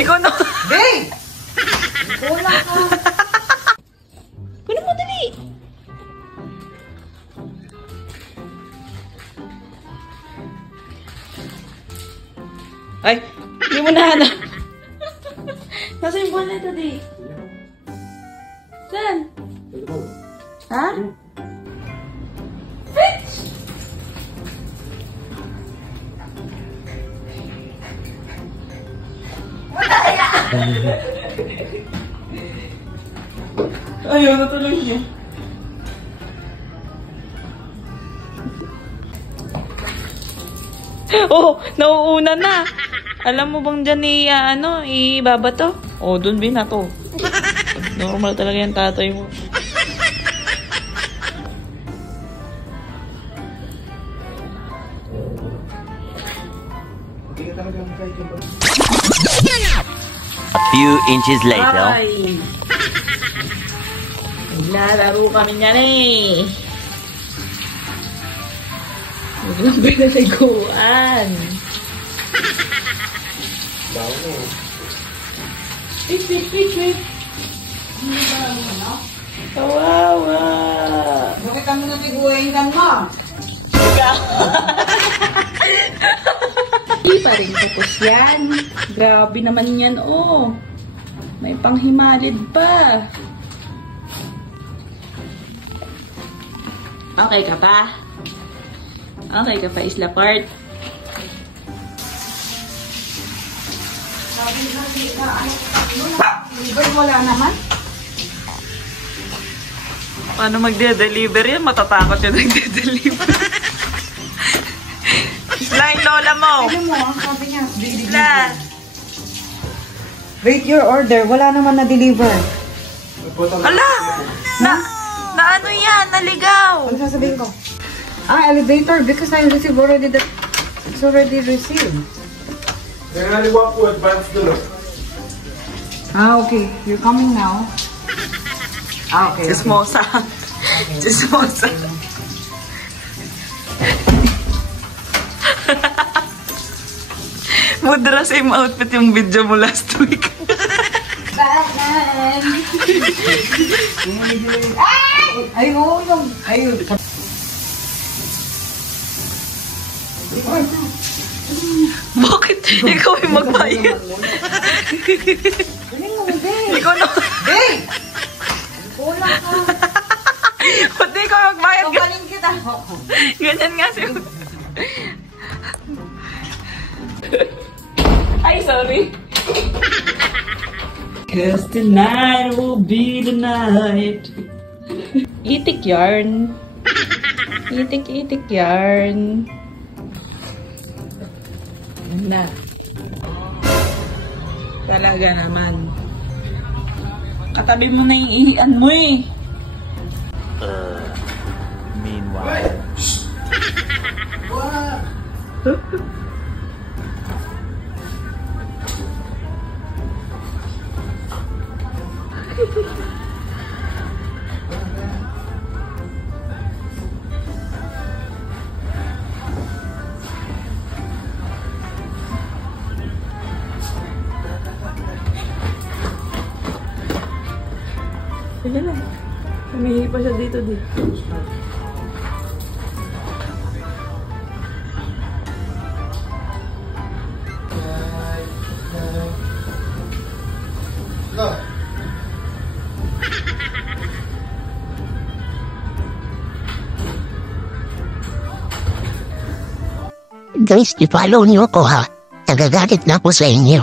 Ikaw na. Babe! Kulang ka. Kunin mo, dali. Ay, hindi mo nahanap. Nasa yung buwan na ito, di? Saan? Ha? Ayaw, natulog niya. Oh, nauuna na. Alam mo bang dyan ibaba to? Oh, dun bin na to. Normal talaga yung tatay mo. A few inches later. Ay! Naglalaro kami niyan eh. Huwag lang pinaliguan. Wait. Kawawa. Bakit kami natiguin ka mo? Hindi pa rin tapos yan. Grabe naman yan, oh. May panghimalid pa. Okay ka pa? Okay ka pa, Isla Part? Wala naman. Paano magde-deliver yan? Matatakot yan nagde-deliver. Isla, yung lola mo. Alam mo, ang sabi niya. Isla. Wait your order. Wala naman na-deliver. Ala! Na ano yan? Naligaw! Ano sasabihin ko? Elevator. Because I received already that. It's already received. Okay. You're coming now. Okay. Chismosa. Chismosa. Mudra, same outfit yung video mo last week. Batman! Ay, oo, yung... Ayun. Bakit? Ikaw yung magbayad. Galing mo, babe. Ikaw na. Babe! Kulang ka. Ba't di ikaw magbayad? Pagaling kita. Ganyan nga siya. Ay, sorry. Cause tonight will be the night. Itik yarn. Itik yarn. Na. Talaga naman. Katabi mo na yung ihian mo eh. Meanwhile. Sige na. Humihi pa siya dito. Guys, i-follow niyo ako ha. Nagagalit na ako sa inyo.